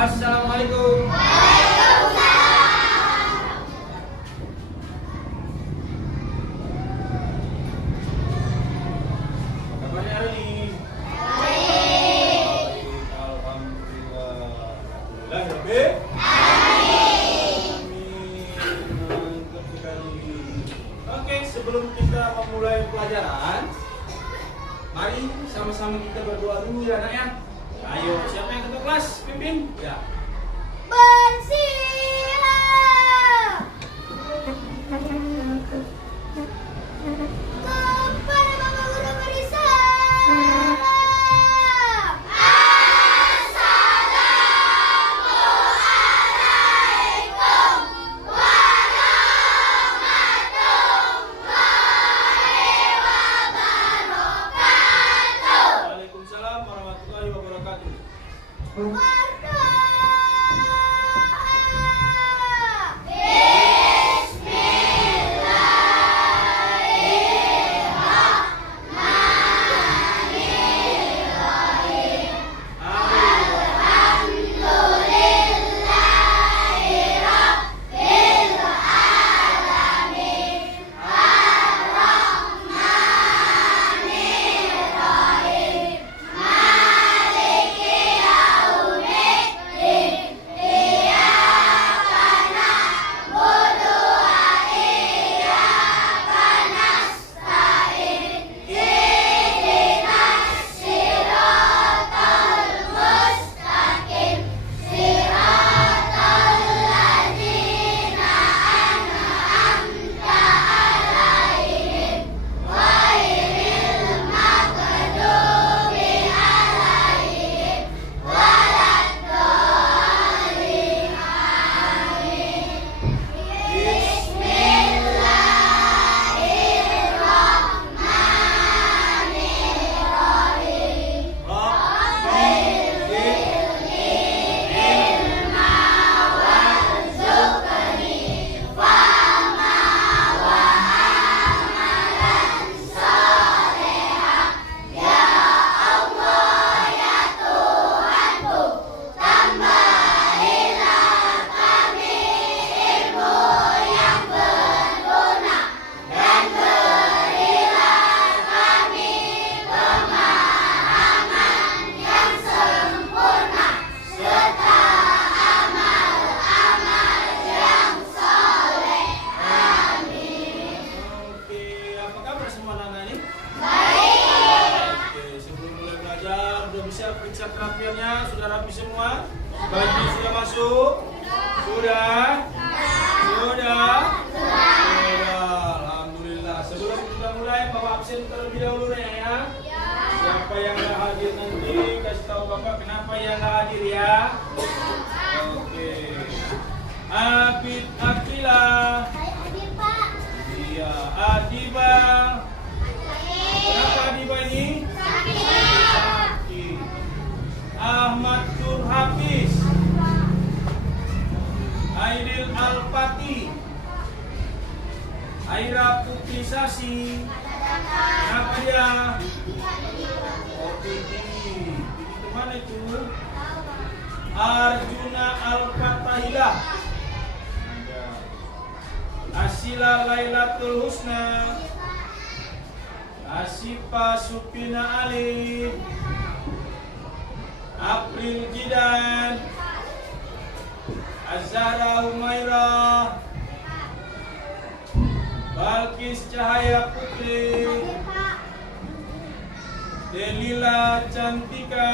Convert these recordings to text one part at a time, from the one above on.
Assalamualaikum. Kabarnya hari ini? Baik, alhamdulillah. Alhamdulillah, Rabbil alamin. Mantap sekali. Oke, sebelum kita memulai pelajaran, mari sama-sama kita berdoa dulu ya, Nak ya. Ayo, siapa yang ketua kelas? Pimpin? Ya. Bersilah kepada Bapak Guru beri salam. Assalamualaikum warahmatullahi wabarakatuh. Waalaikumsalam warahmatullahi wabarakatuh. Periksa kerapiannya, sudah rapi semua? Baju sudah masuk? Sudah? Alhamdulillah. Sebelum kita mulai, Bapak absen terlebih dahulu ya. Siapa yang nggak hadir nanti, kasih tahu Bapak kenapa yang nggak hadir ya. Oke. Abid Akila. Saya hadir, Pak. Iya, Adiba. Kenapa Adiba ini? Sakit. Ahmad Nur Hafiz, Aidil Al-Fatih, Aira Putri Sasi. Kenapa dia? Oh, Pidi kemana itu? Arjuna Al-Fatahilah, Asila Lailatul Husna, Asifa Supina Ali, April Jidan, Azhara Humaira, Balkis Cahaya Putri, Delila Cantika.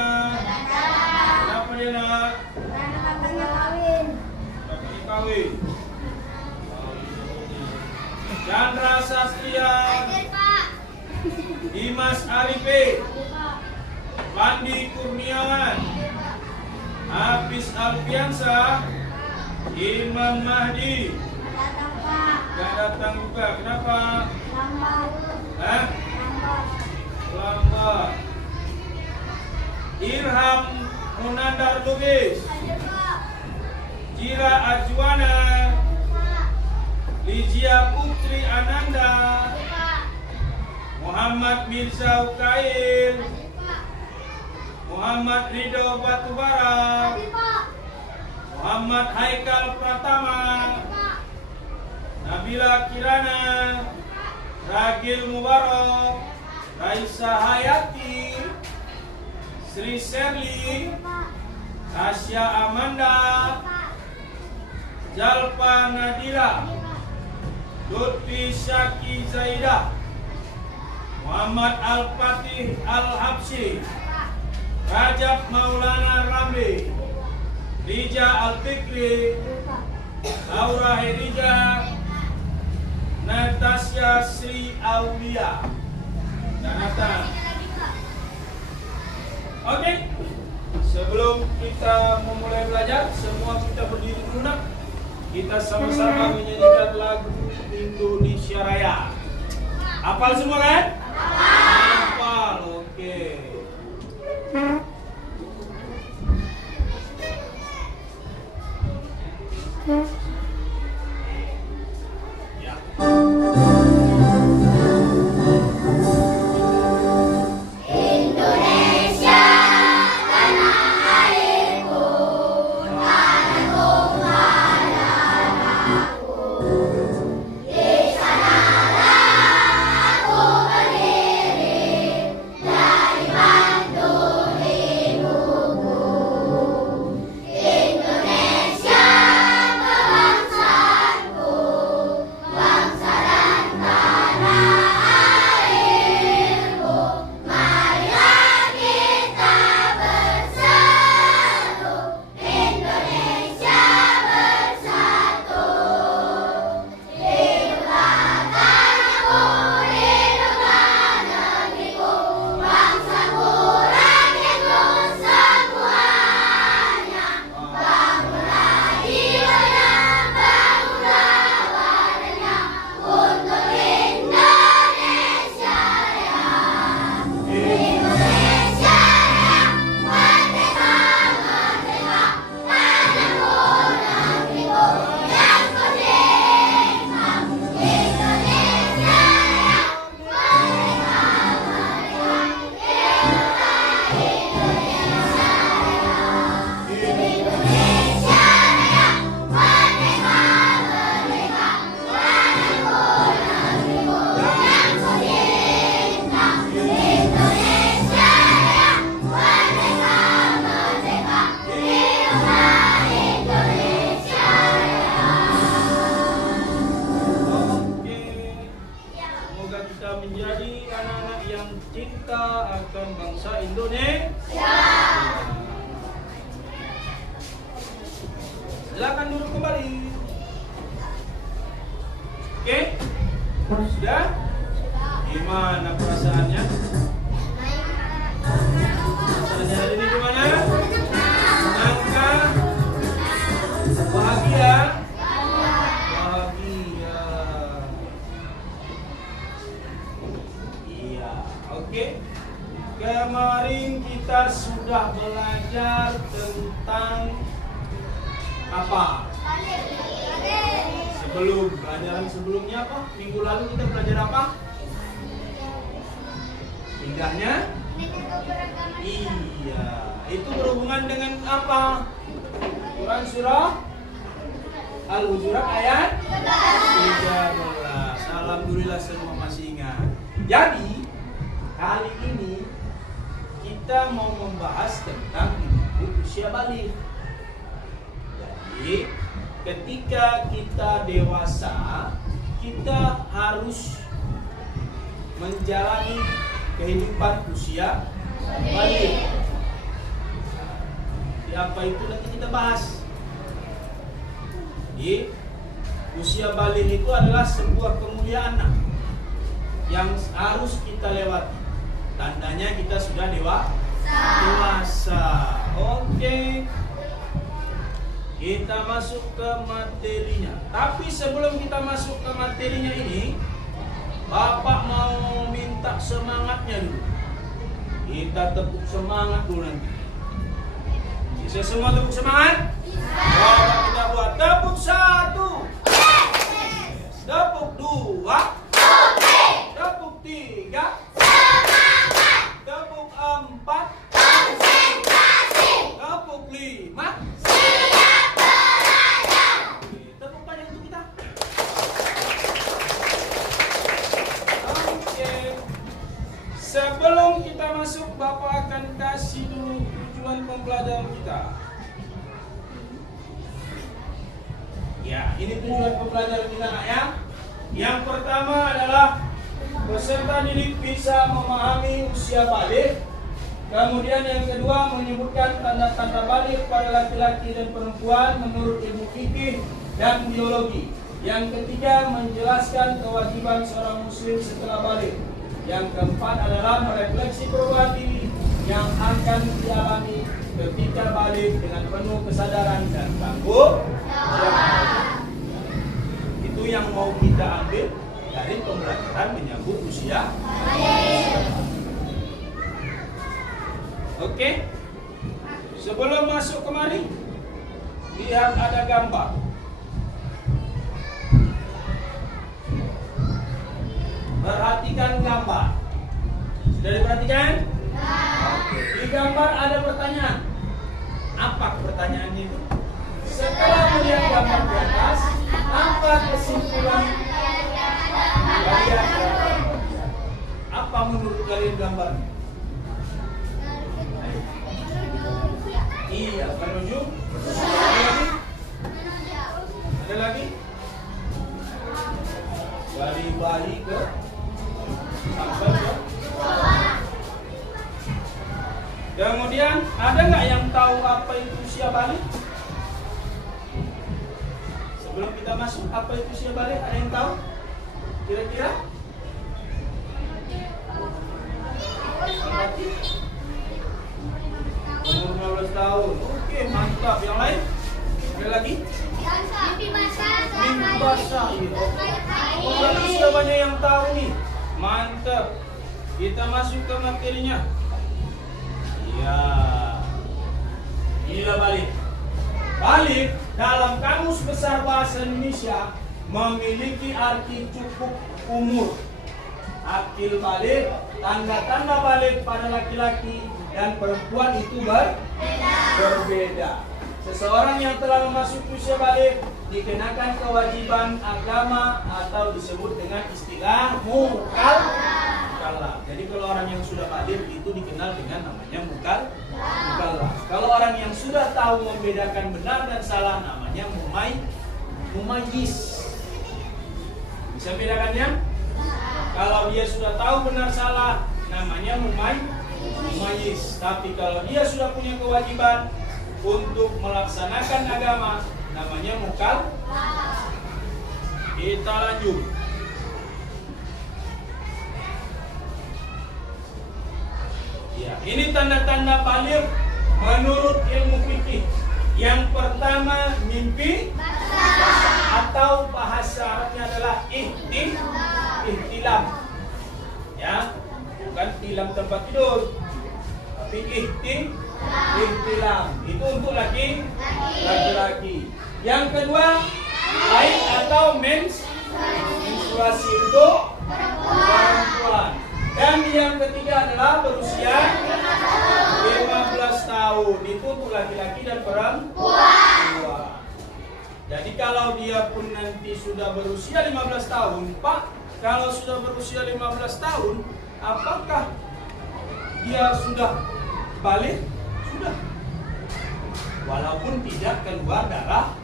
Kenapa dia nak? Bapaknya kawin. Bapaknya kawin. Chandra Sastria, Hadir, Pak. Dimas Arife, Pandi Kurniawan, Hafiz Alfiansa, Imam Mahdi. Datang, Pak. Gak datang juga. Kenapa? Lambat. Hah? Lambat. Lambat. Irham Munandar Lubis, Hadir, Pak. Jira Ajwana, Hadir, Pak. Lijia Putri Ananda, Hadir, Pak. Muhammad Mirza Ukail, Hadir, Pak. Muhammad Ridho Batubara, Hadir, Pak. Muhammad Haikal Pratama, Nabila Kirana, Ragil Mubarak, Raisa Hayati, Sri Serli, Tasya Amanda, Jalpa Nadira, Lutfi Syaki Zaidah, Muhammad Al-Fatih Al-Habsyi, Rajab Maulana Ramli, Rija Al-Fikri, Laura Herija, Natasha Sri Aulia. Janatan. Oke, sebelum kita memulai belajar, semua kita berdiri dulu nak. Kita sama-sama menyanyikan lagu Indonesia Raya. Hafal semua kan? Hafal, oke. Silakan duduk kembali. Oke? Sudah? Gimana perasaannya? Perasaannya hari ini gimana? Senangkah? Bahagia? Bahagia. Iya, oke. Kemarin kita sudah belajar tentang apa? Sebelum pelajaran sebelumnya apa? Minggu lalu kita belajar apa? Indahnya? Iya. Itu berhubungan dengan apa? Quran surah Al-Hujurat ayat 13. Alhamdulillah semua masih ingat. Jadi kali ini kita mau membahas tentang usia balik. Jadi, ketika kita dewasa, kita harus menjalani kehidupan usia balik. Apa itu nanti kita bahas. Jadi, usia balik itu adalah sebuah kemuliaan yang harus kita lewati. Tandanya kita sudah dewasa. Oke. Kita masuk ke materinya. Tapi sebelum kita masuk ke materinya ini, Bapak mau minta semangatnya dulu. Kita tepuk semangat dulu nanti. Bisa semua tepuk semangat? Bapak kita buat tepuk 1, tepuk 2, tepuk 3, tepuk 4, tepuk 5. Sebelum kita masuk, Bapak akan kasih dulu tujuan pembelajaran kita. Ya, ini tujuan pembelajaran kita, nak ya. Yang pertama adalah peserta didik bisa memahami usia balik. Kemudian yang kedua menyebutkan tanda-tanda balik pada laki-laki dan perempuan menurut ilmu fikih dan biologi. Yang ketiga menjelaskan kewajiban seorang muslim setelah balik. Yang keempat adalah merefleksi perubahan diri yang akan dialami ketika balik dengan penuh kesadaran dan tanggung jawab. Itu yang mau kita ambil dari pembelajaran menyambut usia. Oke, sebelum masuk kemari, lihat ada gambar. Perhatikan gambar. Sudah diperhatikan? Oke. Di gambar ada pertanyaan. Apa pertanyaannya itu? Setelah melihat gambar di atas, apa kesimpulan kalian? Apa menurut kalian gambar? Iya, menunjuk. Ada lagi? Dari bayi ke sampai ke bawah. Kemudian ada nggak yang tahu apa itu usia balik? Sebelum kita masuk, apa itu usia balik? Ada yang tahu? Kira-kira? Umur 15 tahun. Oke, mantap. Yang lain? Ada lagi? Mimpi basah. Mimpi basah. Oh, berarti sudah banyak yang tahu nih. Mantap. Kita masuk ke materinya. Iya. Iya, balik. Balik dalam Kamus Besar Bahasa Indonesia memiliki arti cukup umur. Akil balik, tanda-tanda balik pada laki-laki dan perempuan itu berbeda. Seseorang yang telah memasuki usia balik dikenakan kewajiban agama atau disebut dengan istilah mukallaf. Jadi kalau orang yang sudah balik itu dikenal dengan namanya mukallaf. Kalau orang yang sudah tahu membedakan benar dan salah namanya mumayyiz. Bisa bedakannya? Kalau dia sudah tahu benar salah namanya mumayyiz. Tapi kalau dia sudah punya kewajiban untuk melaksanakan agama namanya mukallaf. Kita lanjut. Ya, ini tanda-tanda balik menurut ilmu fikih. Yang pertama mimpi atau bahasa Arabnya adalah ihtilam. Ya, bukan tilam tempat tidur. Tapi ihtilam itu untuk laki-laki. Yang kedua, haid atau menstruasi untuk perempuan. Dan yang ketiga adalah berusia 15 tahun. Itu untuk laki-laki dan perempuan. Jadi kalau dia pun nanti sudah berusia 15 tahun, Pak, kalau sudah berusia 15 tahun, apakah dia sudah balik? Sudah. Walaupun tidak keluar darah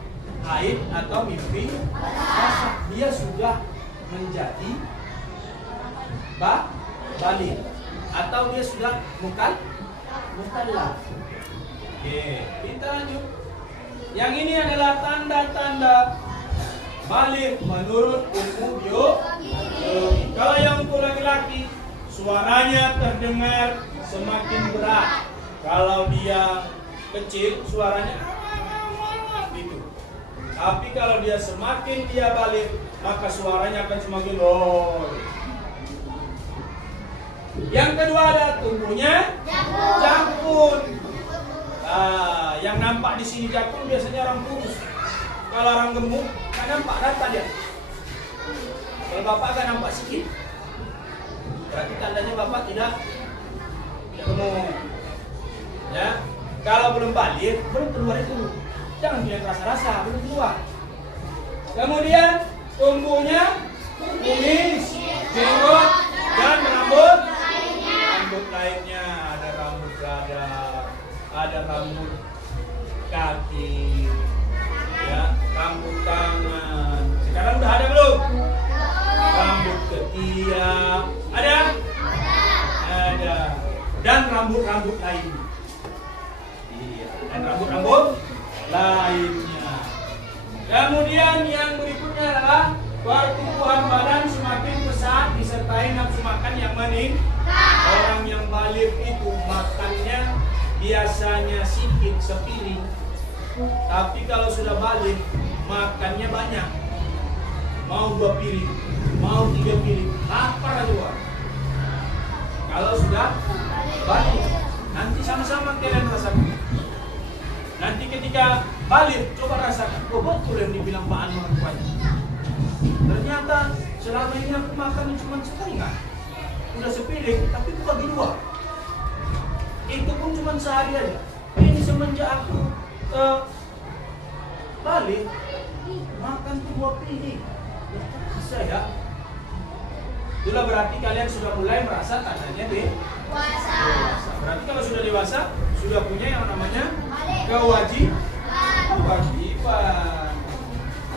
haid atau mimpi basah, dia sudah menjadi balik atau dia sudah mukallaf. Oke, kita lanjut. Yang ini adalah tanda-tanda balik menurut ilmu biologi. Kalau yang untuk laki-laki, suaranya terdengar semakin berat. Kalau dia kecil, suaranya gitu. Tapi kalau dia semakin dia balik, maka suaranya akan semakin low. Yang kedua ada tubuhnya jangkut. Nah, yang nampak di sini jangkut biasanya orang kurus. Kalau orang gemuk, kan nampak rata dia. Kalau bapak kan nampak sedikit. Berarti tandanya bapak tidak gemuk. Ya, kalau belum balik, belum keluar itu. Jangan bilang rasa-rasa, belum keluar. Kemudian tumbuhnya kumis, jenggot, dan rambut rambut kaki, ya, rambut tangan. Sekarang udah ada belum? Rambut ketiak, ada? Ada. Dan rambut-rambut lain. Iya, dan rambut-rambut lainnya. Kemudian yang berikutnya adalah pertumbuhan badan semakin pesat disertai nafsu makan yang meningkat. Orang yang balik itu makannya biasanya sedikit sepiring, tapi kalau sudah balik makannya banyak. Mau 2 piring, mau 3 piring, lapar aja Wak. Kalau sudah balik, nanti sama-sama kalian rasakan. Nanti ketika balik, coba rasakan. Oh betul yang dibilang Pak Anwar rupanya. Ternyata selama ini aku makan cuma setengah. Udah sepiring, tapi itu bagi 2. Itu pun cuma sehari aja. Ini semenjak aku balik, makan tuh 2 piring. Bisa ya? Itulah berarti kalian sudah mulai merasa tandanya dewasa. Berarti kalau sudah dewasa, sudah punya yang namanya kewajiban.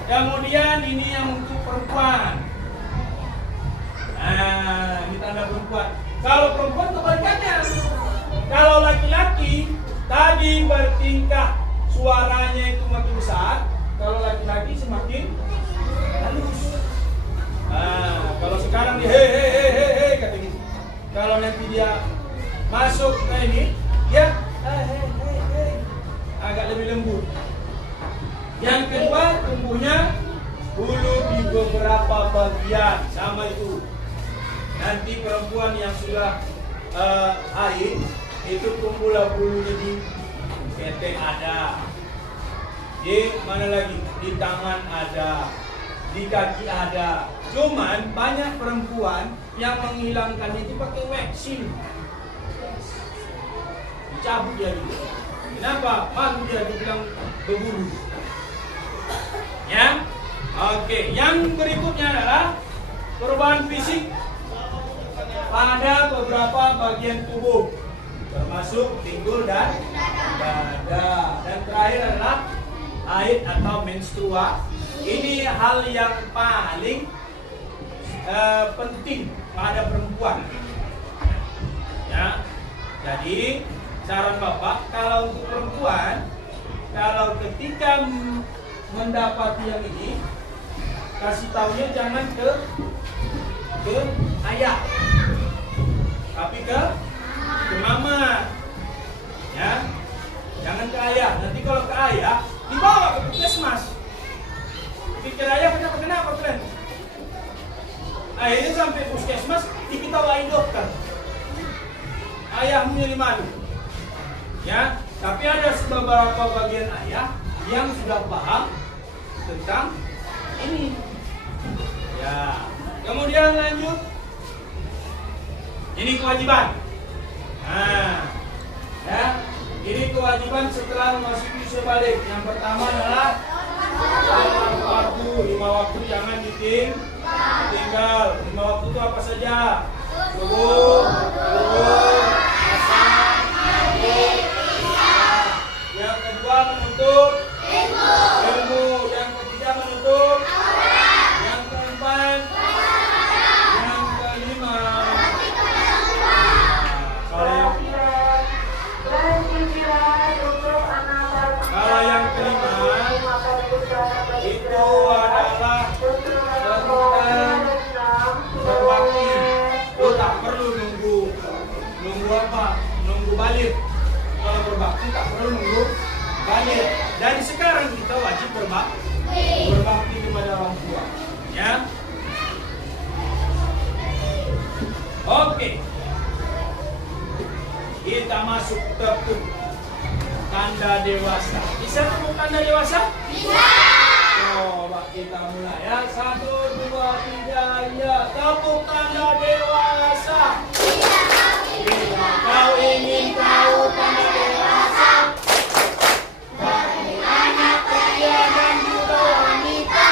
Kemudian ini yang untuk perempuan. Nah, ini tanda perempuan. Kalau perempuan kebalikannya. Kalau laki-laki tadi bertingkah suaranya itu makin besar, kalau laki-laki semakin halus. Nah, kalau sekarang dia hei kata gitu. Kalau nanti dia masuk ke ini, dia hei agak lebih lembut. Yang kedua, tumbuhnya bulu di beberapa bagian sama itu. Nanti perempuan yang sudah haid itu tumbuhlah bulunya di ketek ada, di mana lagi, di tangan ada, di kaki ada. Cuman banyak perempuan yang menghilangkan itu pakai waxing, dicabut dia gitu. Kenapa? Malu dia dibilang berbulu. Ya, oke. Yang berikutnya adalah perubahan fisik pada beberapa bagian tubuh, termasuk pinggul dan dada. Dan terakhir adalah haid atau menstrua. Ini hal yang paling penting pada perempuan. Ya, jadi saran Bapak, kalau untuk perempuan, kalau ketika mendapati yang ini, kasih taunya jangan ke ayah, tapi ke mama. Ya, jangan ke ayah. Nanti kalau ke ayah, dibawa ke puskesmas. Pikir ayah kenapa kalian? Akhirnya sampai puskesmas diketawain dokter. Ayahmu jadi malu. Ya, tapi ada beberapa bagian ayah yang sudah paham tentang ini. Ya, kemudian lanjut. Ini kewajiban. Nah, ya, ini kewajiban setelah memasuki usia balik. Yang pertama adalah 5 waktu jangan ditinggal. 5 waktu itu apa saja? Subuh, asar, maghrib, isya. Yang kedua menuntut ilmu. Yang ketiga menuntut aurat. Yang keempat, yang kelima, kalau yang kelima itu adalah tentang berbakti. Lo tak perlu nunggu apa? Nunggu balik. Kalau berbakti tak perlu nunggu balik. Dari sekarang kita wajib berbakti kepada orang tua. Ya. Oke. Kita masuk tepuk tanda dewasa. Bisa tepuk tanda dewasa? Bisa. Coba kita mulai ya. 1, 2, 3, ya. Tepuk tanda dewasa. Bila kau ingin tahu tanda dewasa, bagi anak pria dan juga wanita,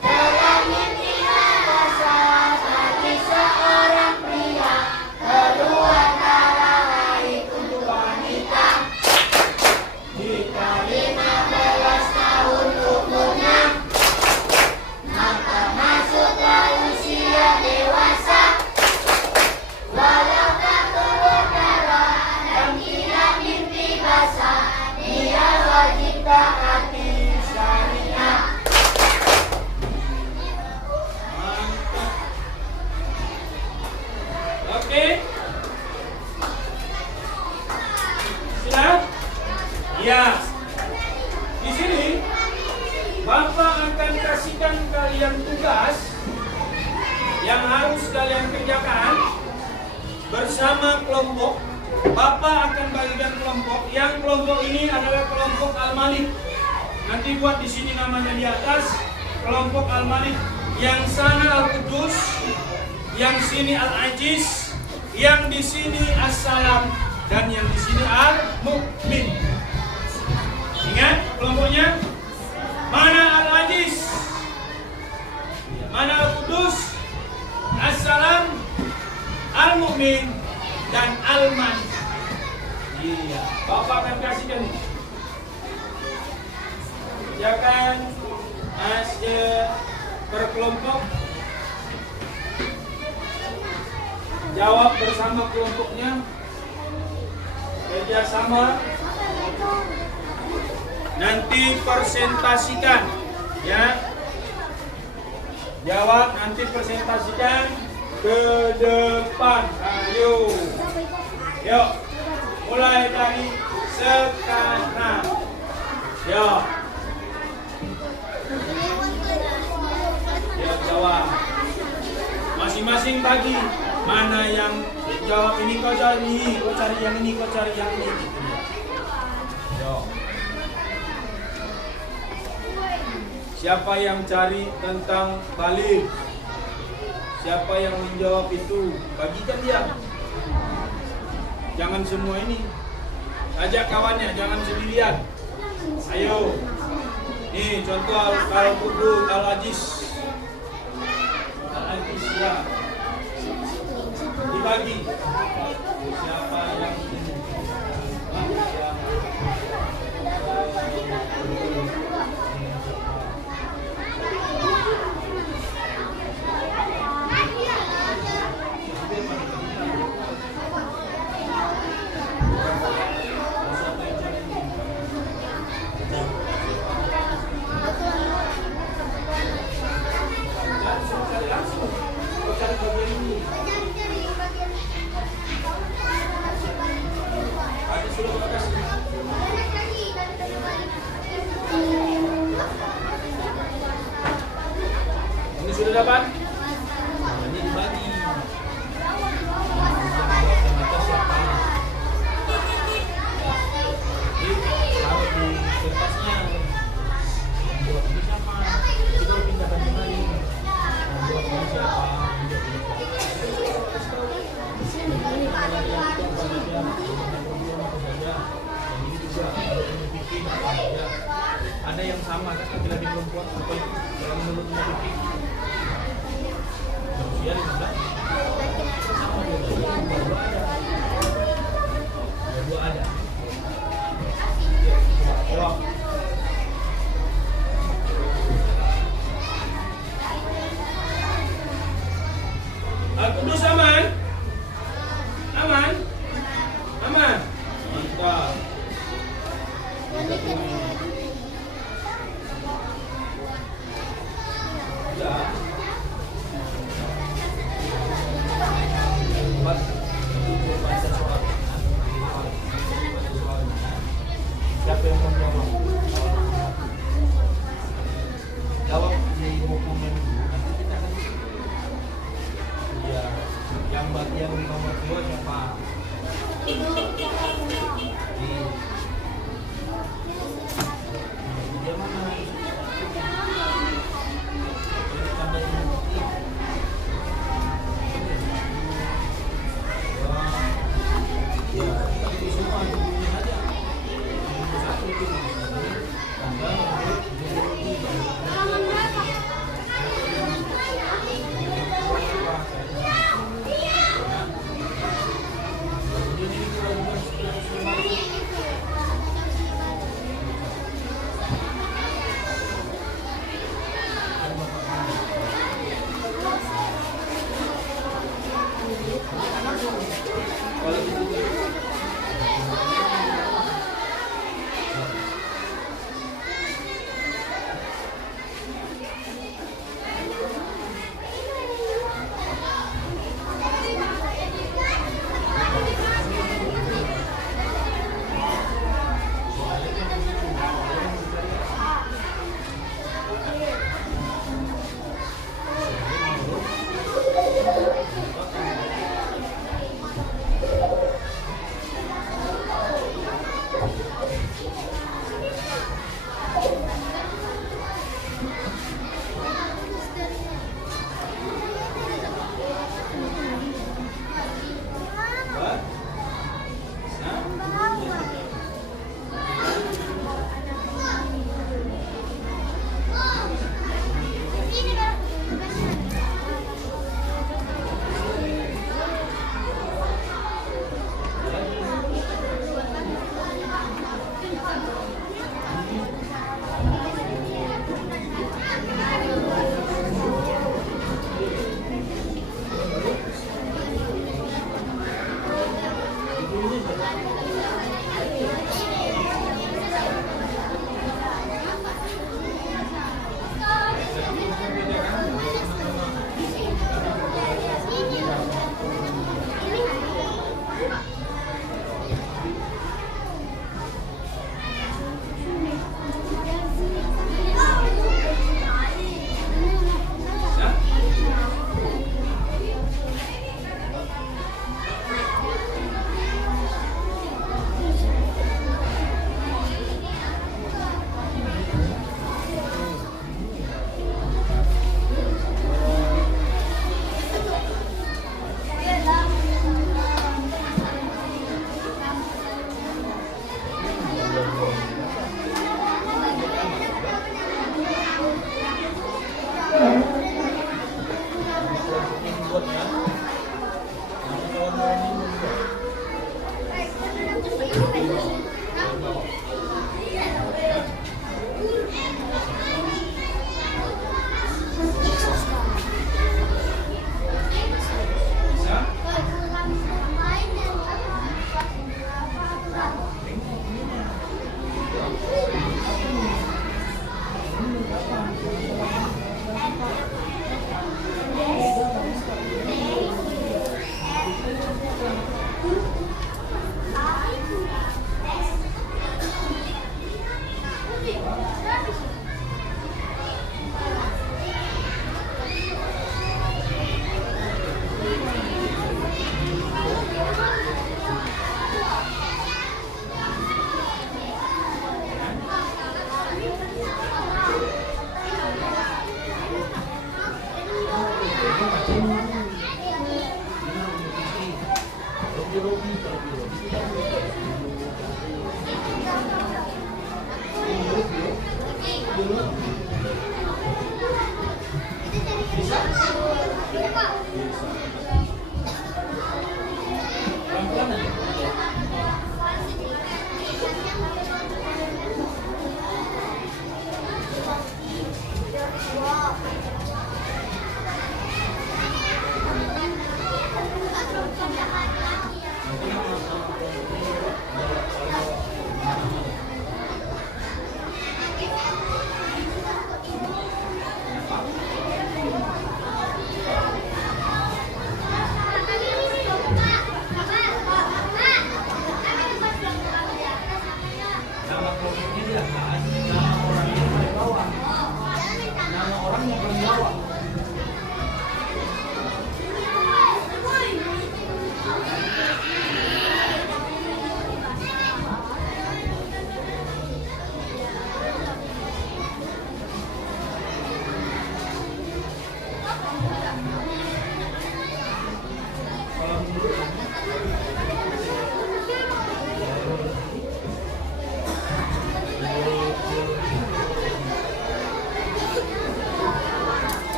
dalam mimpi dewasa bagi seorang pria, kedua antara haid untuk wanita. Ya. Di sini Bapak akan kasihkan kalian tugas yang harus kalian kerjakan bersama kelompok. Bapak akan bagikan kelompok. Yang kelompok ini adalah kelompok Al-Malik. Nanti buat di sini namanya di atas, kelompok Al-Malik. Yang sana Al-Qudus, yang sini Al-Aziz, yang di sini As-Salam, dan yang di sini Al-Mu'min. Ingat kelompoknya? Mana Al-Aziz? Mana Al-Qudus? As-Salam, Al-Mu'min, dan Al-Malik. Iya, Bapak akan kasihkan. Kerjakan per kelompok. Jawab bersama kelompoknya. Kerjasama. Nanti presentasikan, ya. Jawab nanti presentasikan ke depan. Ayo. Yuk. Mulai dari sekarang. Yuk. Ya, jawab. Masing-masing bagi. Mana yang jawab ini kau cari yang ini, kau cari yang ini. Yo. Siapa yang cari tentang balik? Siapa yang menjawab itu? Bagikan dia. Jangan semua ini. Ajak kawannya, jangan sendirian. Ayo. Nih contoh Al-Qudus, Al-Aziz. Al-Aziz ya. Dibagi. Siapa yang ini? Ini sudah dapat? Ini dibagi. Taruh di kertasnya. Buat ini siapa? Kita pindahkan kembali. Buat ini siapa? Ada yang sama kan laki-laki perempuan apa itu dalam menurutnya pikir manusia juga sama dua-dua ada jawab. Al-Qudus aman? Aman? Aman? Mantap. Siapa yang menjawab? Jawab di dokumen nanti kita akan ya, yang bagian nomor 2 siapa? Dia mana?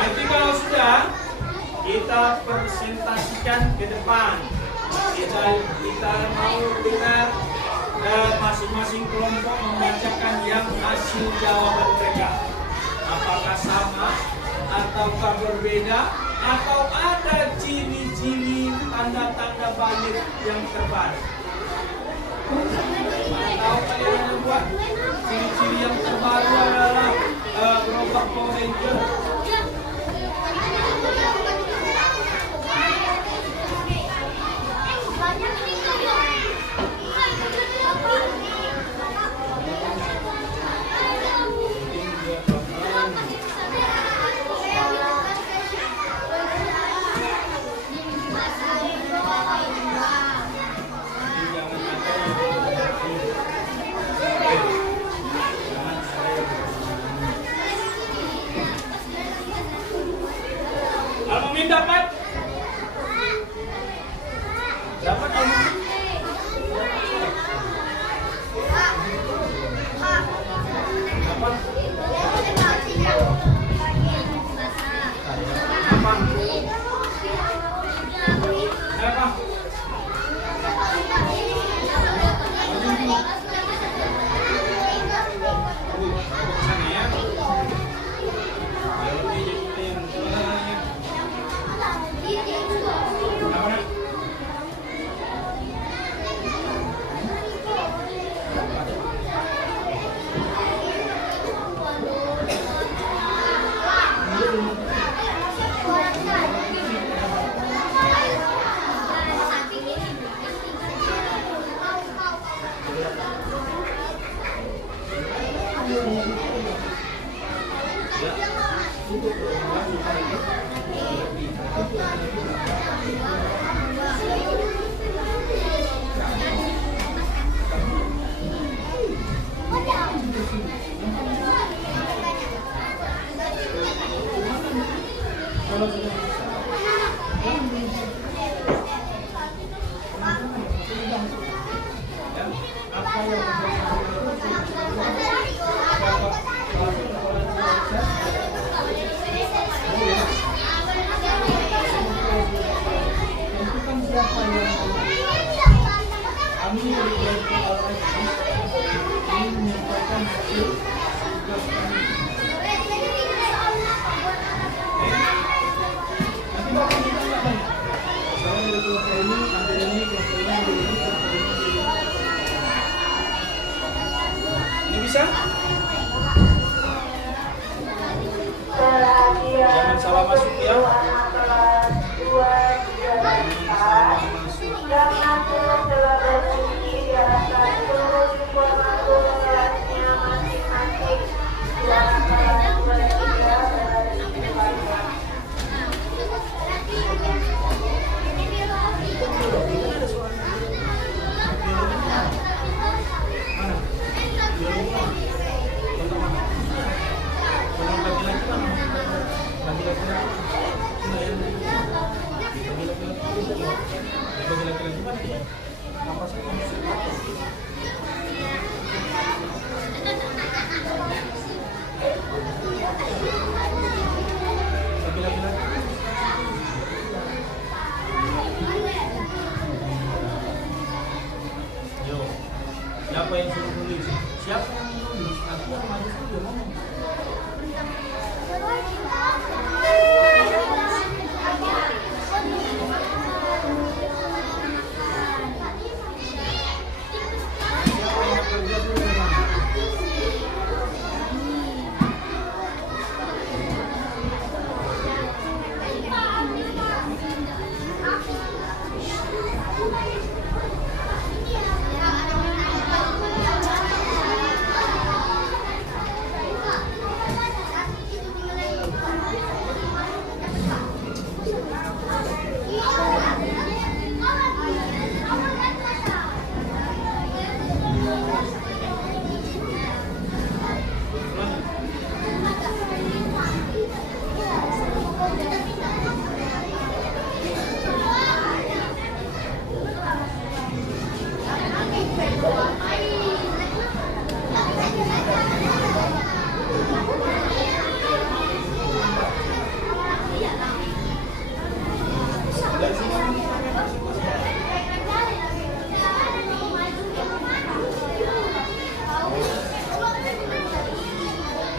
Nanti kalau sudah kita presentasikan ke depan. Kita mau dengar masing-masing kelompok membacakan yang hasil jawaban mereka. Apakah sama ataukah berbeda atau ada ciri-ciri tanda-tanda balik yang terbaru? Atau kalian yang buat ciri-ciri yang terbaru adalah berubah Power Ranger? Al-Mumin dapat? Dapat Al-Mumin? Dapat? Ini bisa? Jangan salah masuk ya. Siapa yang suruh nulis? Siapa yang nulis? Aku yang maju saja ngomong.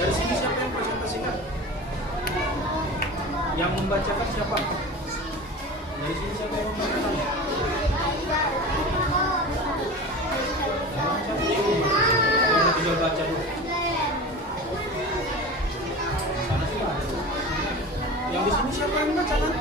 Dari sini siapa yang presentasikan? Yang membacakan siapa? Dari sini siapa yang membacakan? Yang tinggal baca dulu. Sana sih ada. Yang di sini siapa yang membacakan?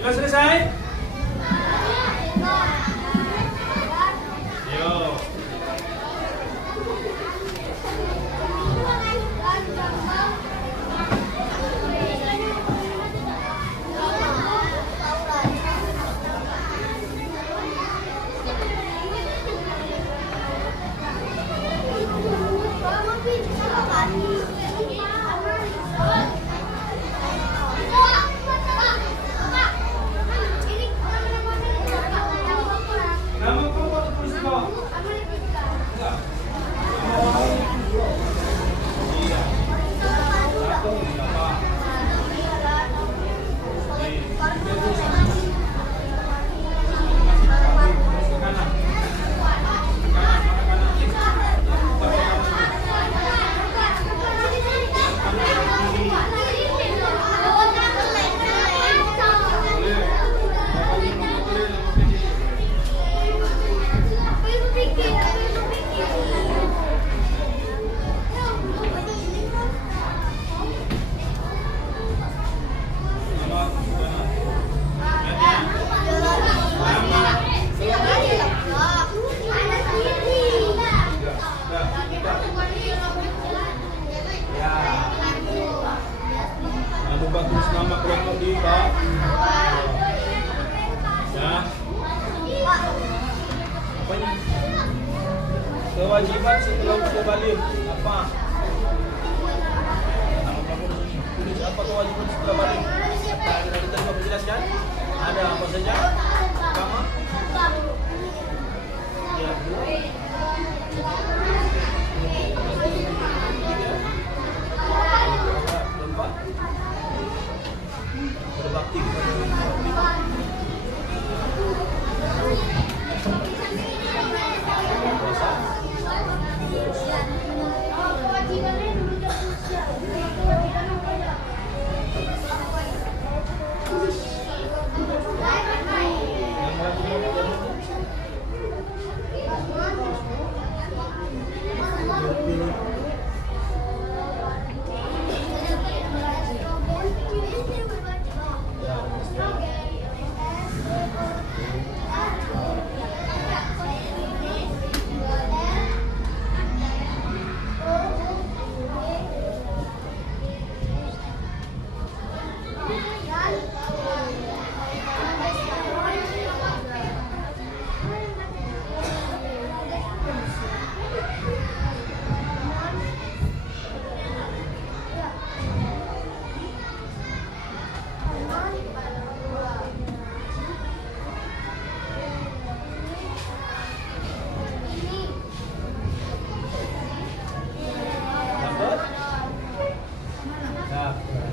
Sudah selesai? Yo. Nama kamu atau tulis di bawah? Enggak. Iya. Satu, apa? Kanan. Lupa tulis nama kelompok di bawah. Ya. Apanya? Kewajiban setelah usia balik apa? Nama kamu tulis apa kewajiban setelah balik? Ada tadi kamu jelaskan? Ada apa saja? Pertama? Ya. Keempat? Berbakti kepada orang tua. Puasa.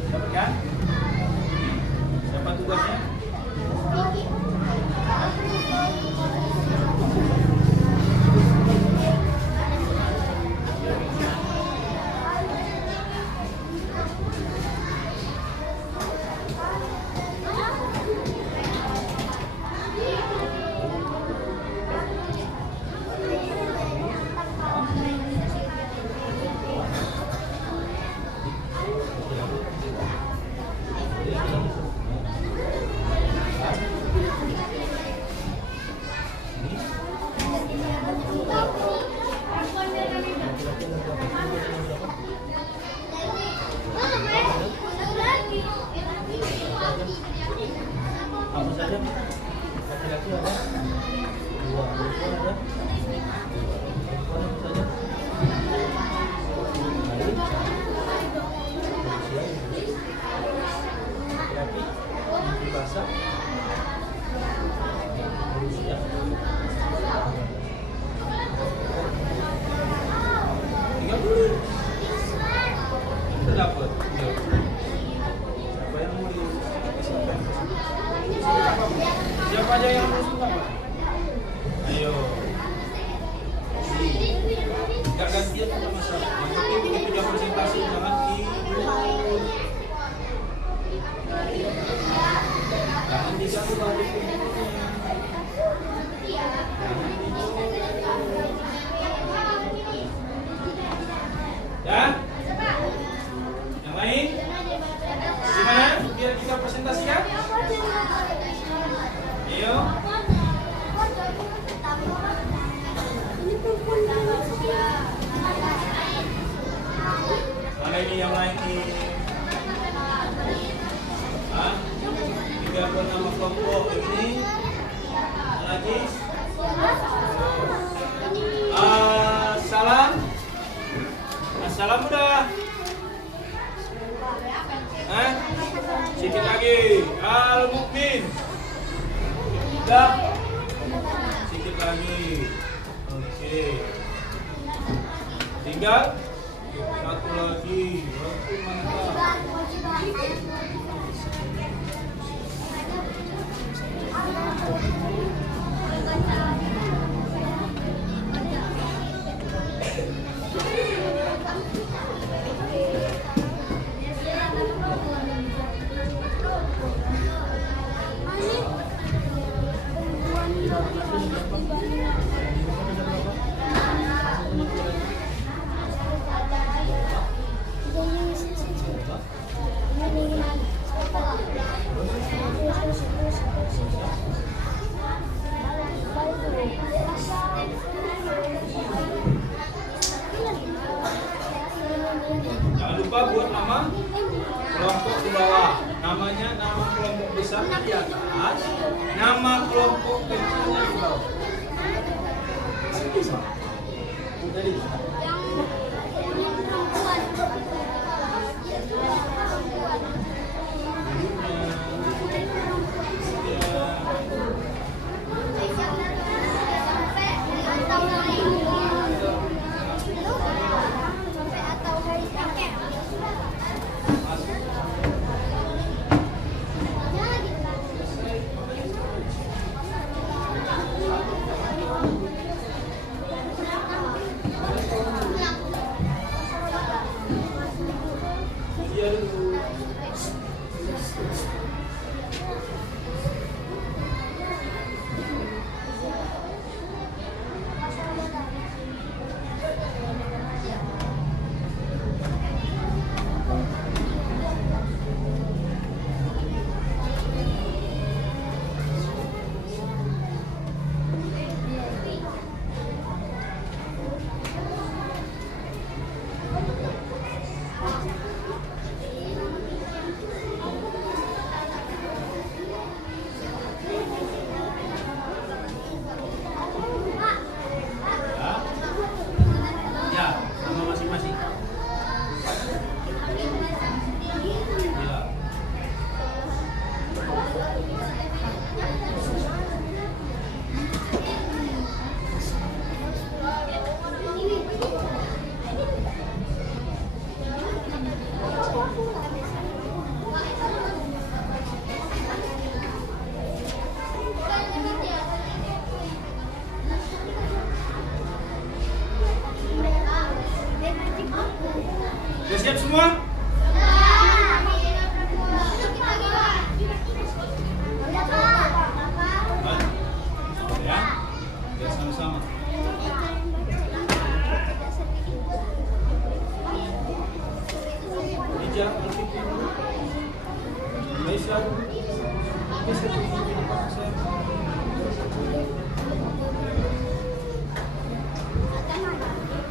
Dapat kan? Siapa tugasnya? Apa saja? Laki-laki ada? Dua. Perempuan ada? Perempuan apa saja? Laki-laki? Menteri Bahasa? Manusia? 30? Dapat? Siapa yang mau siapa aja yang harus buka, Pak? Ayo. Enggak gantian enggak masalah. Yang penting begitu dia presentasi jangan tidur. Jangan diganggu balik pengikutnya. Ya? Yang lain? Gimana? Biar kita presentasikan. Ayo. Mana ini yang lain nih? Hah? 3 nama kelompok ini. Lagi. Salam. Assalam udah. Sedikit lagi. Al-Mukmin. Udah. Sedikit lagi. Oke. Tinggal satu lagi. Oke, mantap. Jangan lupa buat nama kelompok di bawah. Namanya nama kelompok besar di atas, nama kelompok kecilnya di bawah. Sudah siap semua? Ya, biar sama-sama. Ija, Malaysia,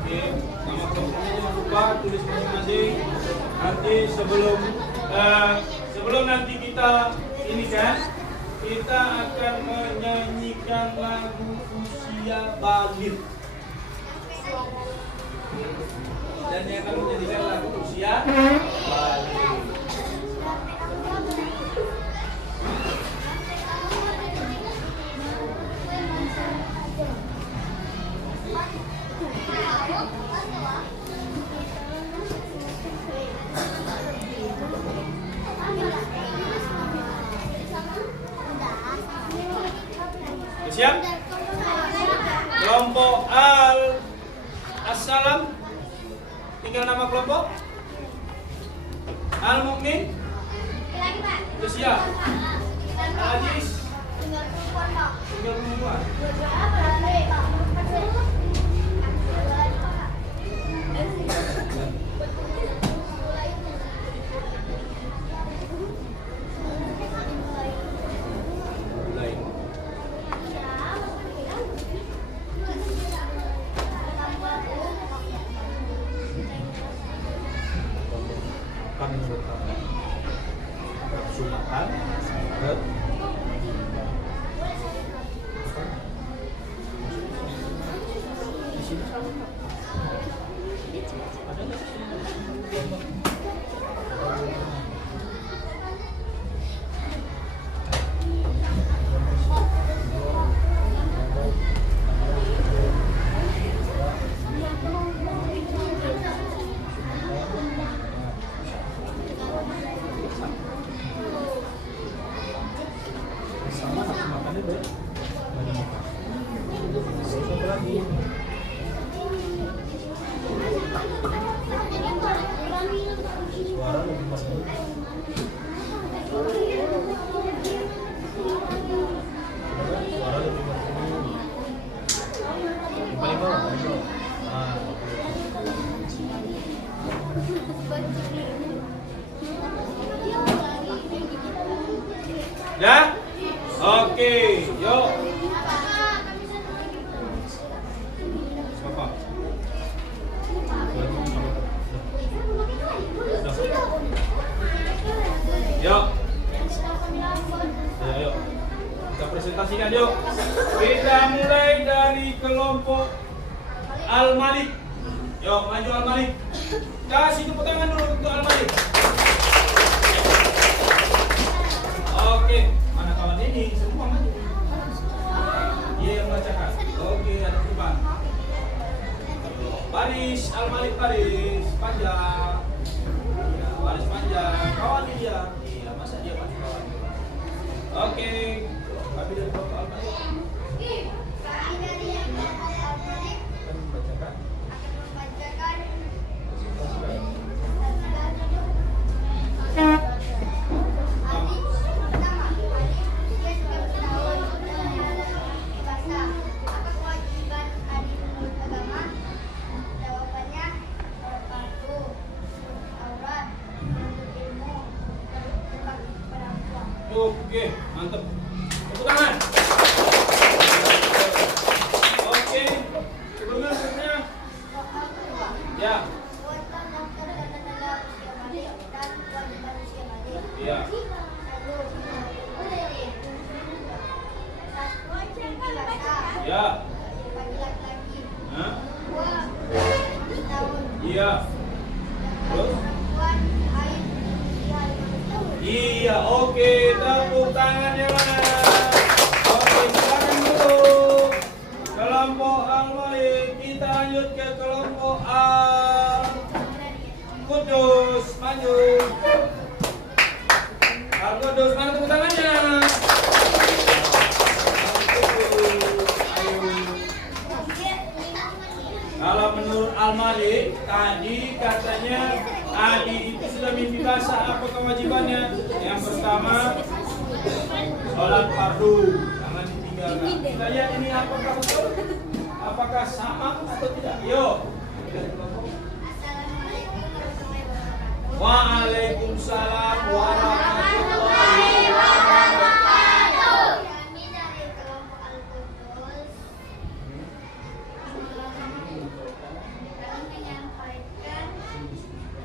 Oke, nama kelompoknya jangan lupa tulis masing-masing. Nanti sebelum nanti kita ini kan, kita akan menyanyikan lagu usia balik. Dan yang akan menyanyikan lagu usia balik. Siap? Kelompok Assalam. Tinggal nama kelompok Al-Mukmin. Sudah siap? Al-Aziz. Tinggal perempuan. Ya? Oke, yuk. Siapa? Yuk. Ayo. Kita presentasikan yuk. Kita mulai dari kelompok Al-Malik. Yuk, maju Al-Malik. Kasih tepuk tangan dulu untuk Al-Malik. Oke, mana kawan ini? Semua maju. Dia yang bacakan. Oke, ada perubahan. Baris Al-Malik, baris panjang. Ya, baris panjang. Kawan dia. Iya, masa dia pasti kawan. Oke, kami dari kelompok Al-Malik. Kan bacakan. Oke, mantap. Tepuk tangan. Oke, sebelumnya sebenarnya. Ya. Ya. Ya. Hah? Iya. Terus? Iya, oke, tepuk tangan yang mana? Oke, silakan dulu. Kelompok Al-Malik, kita lanjut ke kelompok Al-Qudus. Maju. Al-Qudus, mana tepuk tangannya? Kalau menurut Al-Malik, tadi katanya Adi itu sudah mimpi basah. Apa kewajibannya? Yang pertama, sholat fardu, jangan ditinggalkan. Kita lihat ini apakah betul? Apakah sama atau tidak? Yuk. Waalaikumsalam warahmatullahi wabarakatuh. Kami dari kelompok Al-Qudus. Kami menyampaikan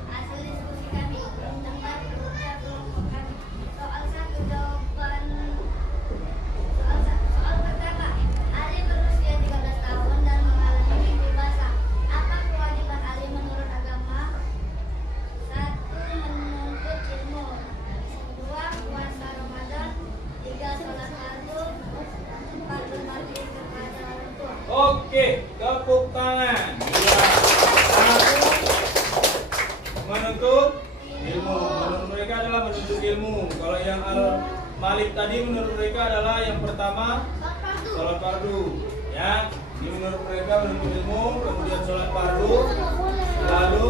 hasil diskusi kami tentang kerja kelompok kami. Soal satu jawaban. Soal pertama, Ali berusia 13 tahun dan mengalami mimpi basah. Apa kewajiban Ali menurut agama? 1. Menuntut ilmu. 2. Puasa Ramadan. 3. Sholat fardu. 4. Berbakti kepada orang tua. Oke, tepuk tangan. Ya. Satu, menuntut ilmu. Menurut mereka adalah menuntut ilmu. Kalau yang Al-Malik tadi menurut mereka adalah yang pertama sholat fardu. Ya, ini menurut mereka menuntut ilmu, kemudian sholat fardu, lalu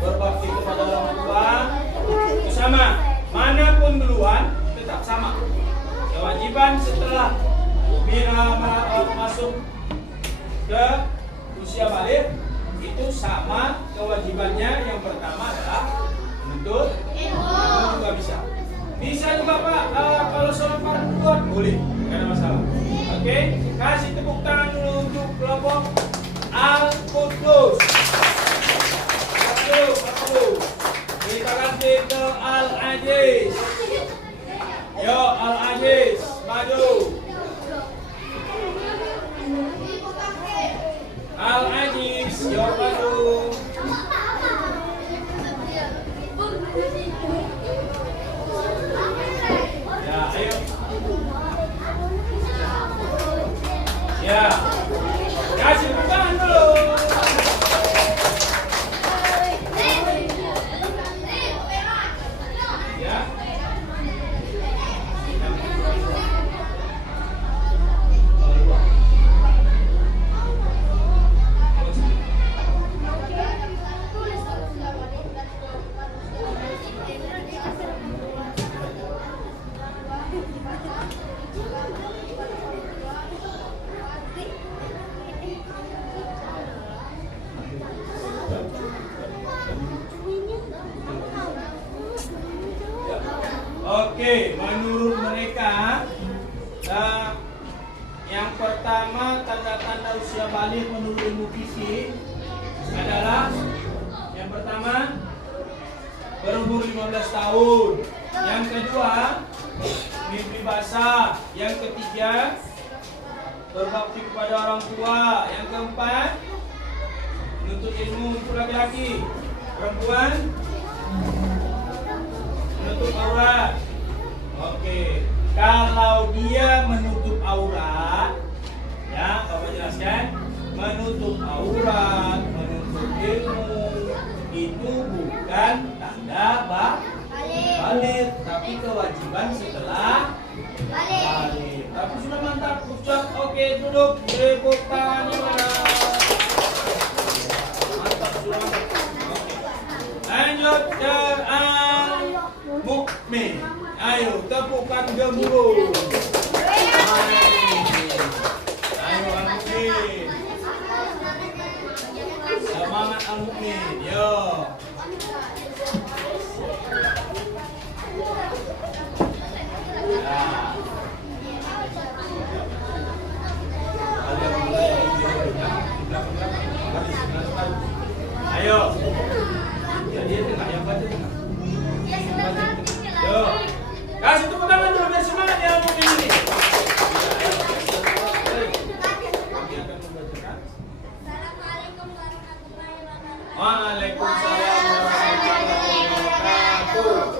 berbakti kepada orang tua. Itu sama. Manapun duluan tetap sama. Kewajiban setelah masuk ke usia balik itu sama kewajibannya. Yang pertama adalah menuntut ilmu juga bisa. Bisa juga Pak, kalau sholat fardu duluan boleh, nggak ada masalah. Oke, kasih tepuk tangan dulu untuk kelompok Al-Qudus. Satu. Kita kasih ke Al-Aziz. Yo, Al-Aziz, maju. Al-Aziz, yo maju. Ya, ayo. Ya. Kasih bukaan dulu. Ya. Oke, menurut mereka yang pertama tanda-tanda usia balik menurut ilmu fisik adalah yang pertama berumur 15 tahun, yang kedua mimpi basah, yang ketiga berbakti kepada orang tua, yang keempat menuntut ilmu untuk laki-laki, perempuan menutup aurat. Oke, kalau dia menutup aurat, ya, Bapak jelaskan, menutup aurat, menutup ilmu, itu bukan tanda balik, tapi kewajiban setelah balik. Tapi sudah mantap, ucap. Oke, duduk, tepuk tangannya mana? Mantap, sudah mantap. Oke. Lanjut ke Mukmin. Ayo, tepukkan gemuruh. Ayo, Al-Mukmin. Semangat Al-Mukmin. Yo. Ayo. Dia tengah yang baca tengah. Yo. Kasih tepuk tangan dulu biar semangat ya Mukmin ini. Assalamualaikum warahmatullahi wabarakatuh. Waalaikumsalam warahmatullahi wabarakatuh.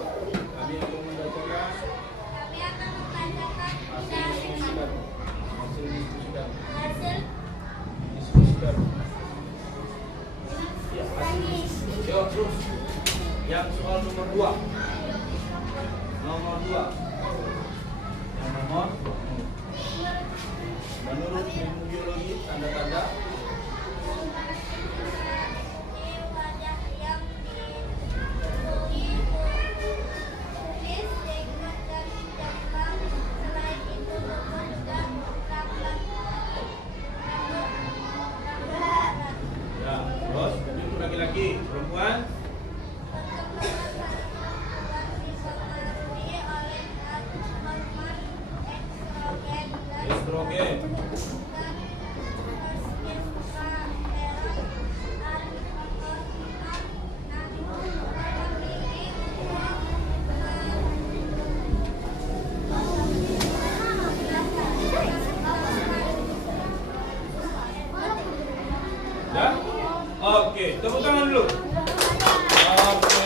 Kami akan membacakan hasil diskusi. Ya, Yo, terus yang soal nomor 2. Nomor 2. Yang nomor menurut ilmu biologi tanda-tanda Wajah yang dipenuhi kumis, jenggot, dan jambang. Selain itu tubuh juga rambut. ya, terus itu laki-laki, perempuan Dipengaruhi oleh hormon estrogen dan estrogen. Ya? Oke, tepuk tangan dulu. Oke.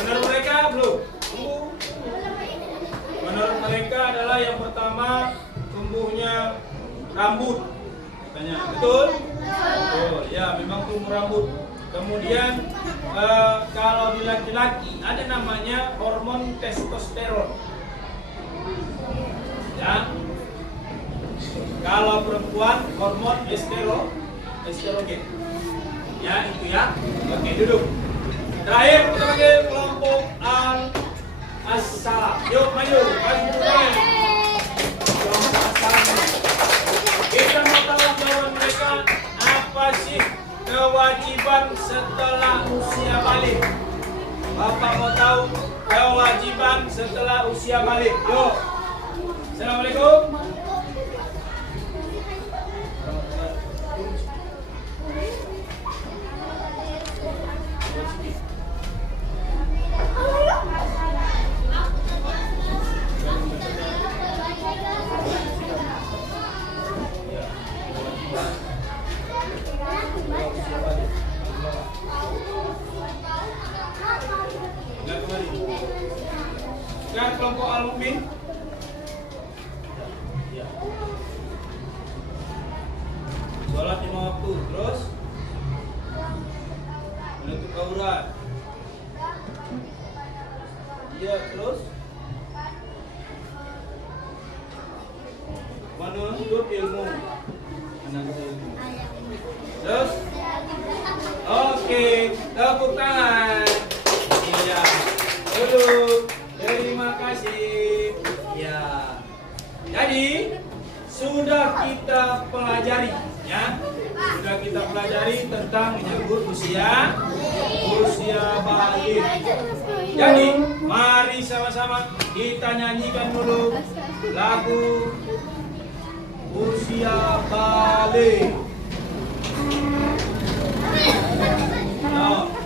Menurut mereka belum? Tunggu. Menurut mereka adalah yang pertama tumbuhnya rambut. Katanya, betul? Betul. Ya, memang tumbuh rambut. Kemudian kalau di laki-laki ada namanya hormon testosteron. Ya. Kalau perempuan hormon estrogen. Ya, itu ya. Oke, duduk. Terakhir kita panggil kelompok As-Salam. Yuk, maju. Maju tangan. Kelompok As-Salam. Kita mau tahu jawaban mereka apa sih kewajiban setelah usia balik. Bapak mau tahu kewajiban setelah usia balik. Yuk. Assalamualaikum. waktu. Terus menutup aurat. Iya, terus menuntut ilmu. Menuntut ilmu. Terus oke, tepuk tangan. Iya. Dulu. Terima kasih. Ya. Jadi sudah kita pelajari, ya. Sudah kita pelajari tentang menyebut usia balik. Jadi mari sama-sama kita nyanyikan dulu lagu usia balik. Yo.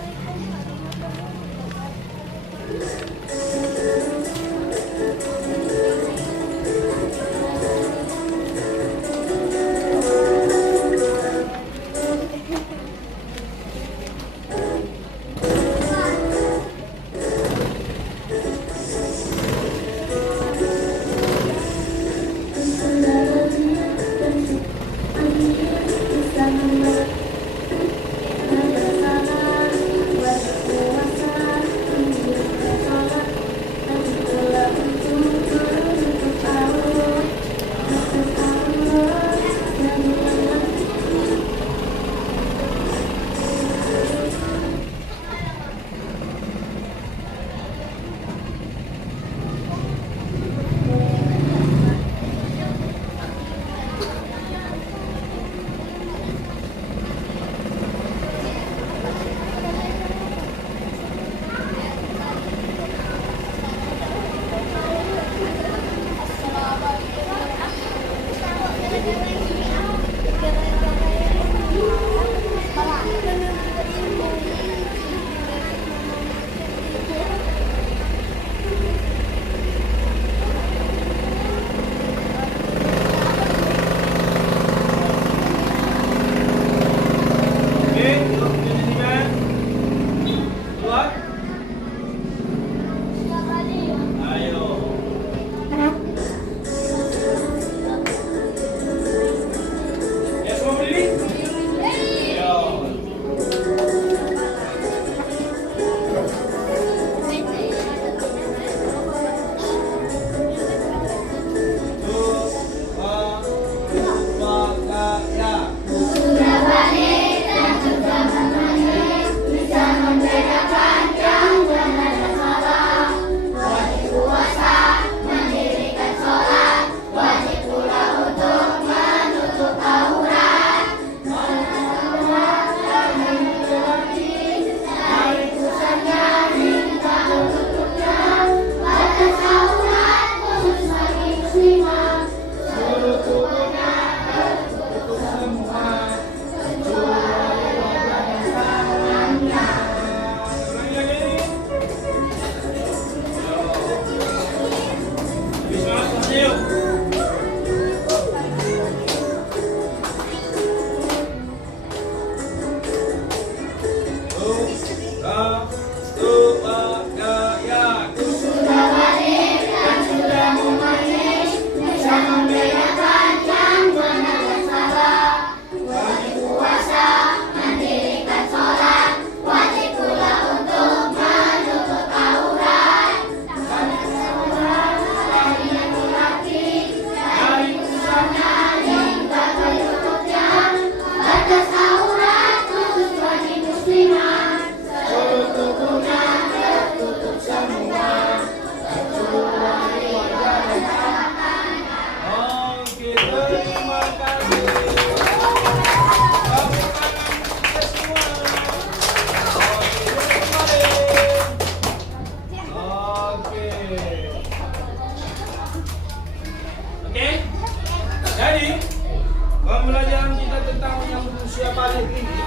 Pembelajaran kita tentang menyambut usia balik ini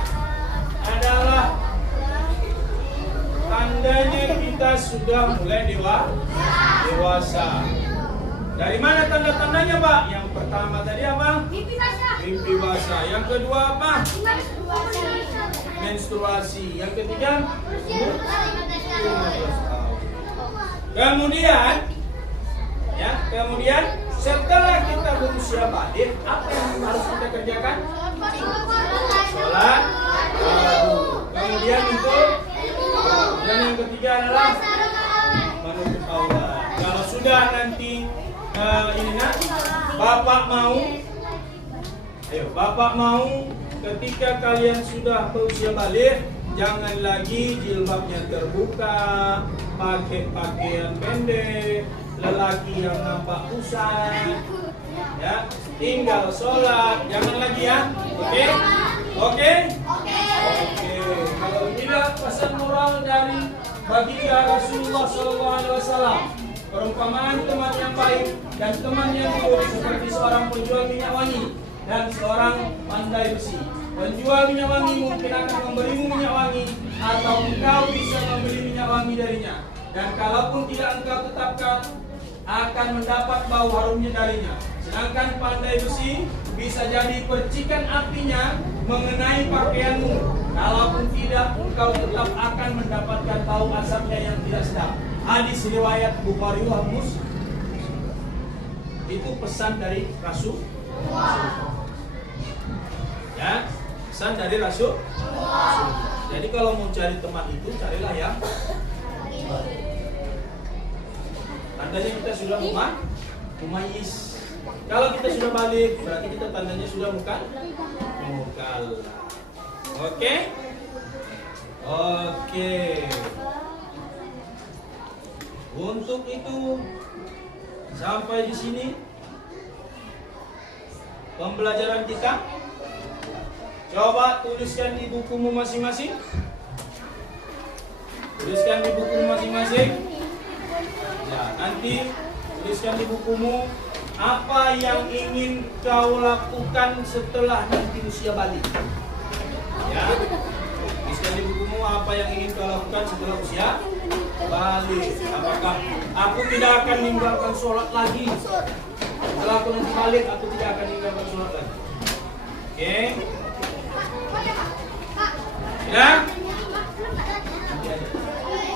adalah tandanya kita sudah mulai dewasa. Dari mana tanda-tandanya, Pak? Yang pertama tadi apa? Mimpi basah. Yang kedua apa? Menstruasi. Yang ketiga? 15 tahun. Kemudian setelah kita berusia balik, apa yang harus kita kerjakan? sholat fardu. Kemudian yang ketiga adalah menutup aurat. Kalau sudah nanti Bapak mau ketika kalian sudah berusia balik, jangan lagi jilbabnya terbuka, pakai pakaian pendek, lelaki yang nampak pusat, ya, tinggal sholat, jangan lagi ya, oke? Kalau tidak pesan moral dari baginda Rasulullah SAW, perumpamaan teman yang baik dan teman yang buruk seperti seorang penjual minyak wangi dan seorang pandai besi. Penjual minyak wangi mungkin akan memberimu minyak wangi, atau engkau bisa membeli minyak wangi darinya. Dan kalaupun tidak engkau tetapkan, akan mendapat bau harumnya darinya. Sedangkan pandai besi bisa jadi percikan apinya mengenai pakaianmu. Kalaupun tidak, engkau tetap akan mendapatkan bau asapnya yang tidak sedap. Hadis riwayat Bukhari wa Muslim. Itu pesan dari Rasul. Ya, pesan dari Rasul. Jadi kalau mau cari teman itu, carilah yang tandanya kita sudah mumayyiz. Kalau kita sudah balik, berarti kita tandanya sudah mukallaf. Oke. Untuk itu sampai di sini pembelajaran kita. Coba tuliskan di bukumu masing-masing. Ya, nanti tuliskan di bukumu apa yang ingin kau lakukan setelah nanti usia balik. Ya, tuliskan di bukumu apa yang ingin kau lakukan setelah usia balik. Apakah aku tidak akan meninggalkan sholat lagi? Setelah aku nanti balik, aku tidak akan meninggalkan sholat lagi. Oke? Ya?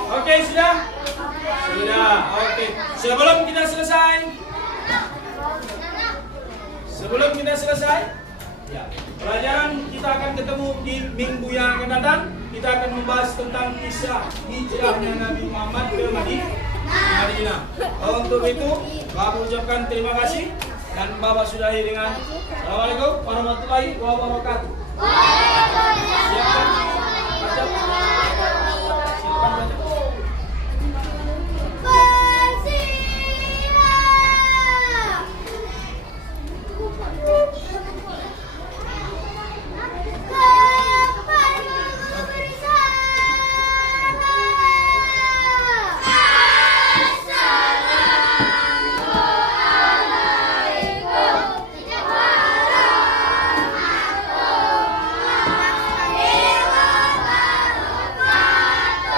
Oke, sudah? Sudah, oke. Sebelum kita selesai, ya, pelajaran kita akan ketemu di minggu yang akan datang. Kita akan membahas tentang kisah hijrahnya Nabi Muhammad ke Madinah. Untuk itu, Bapak ucapkan terima kasih dan Bapak sudahi dengan Assalamualaikum warahmatullahi wabarakatuh. Siapkan baca. Silakan baca.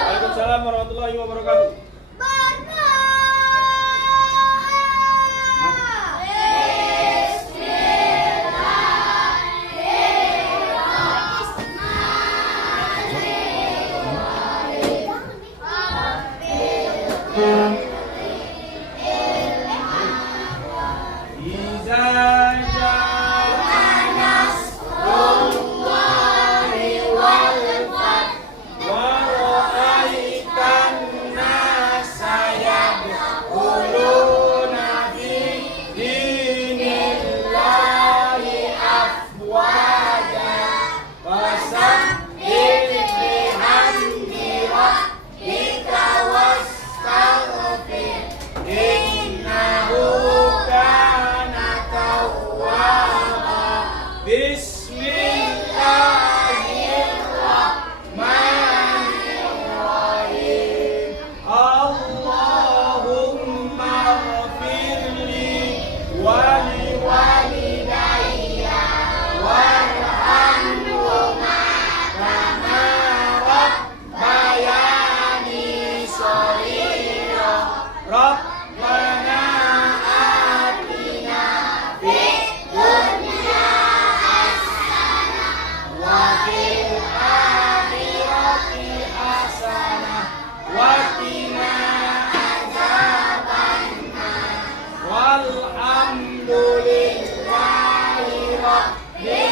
Waalaikumsalam warahmatullahi wabarakatuh. Alhamdulillah.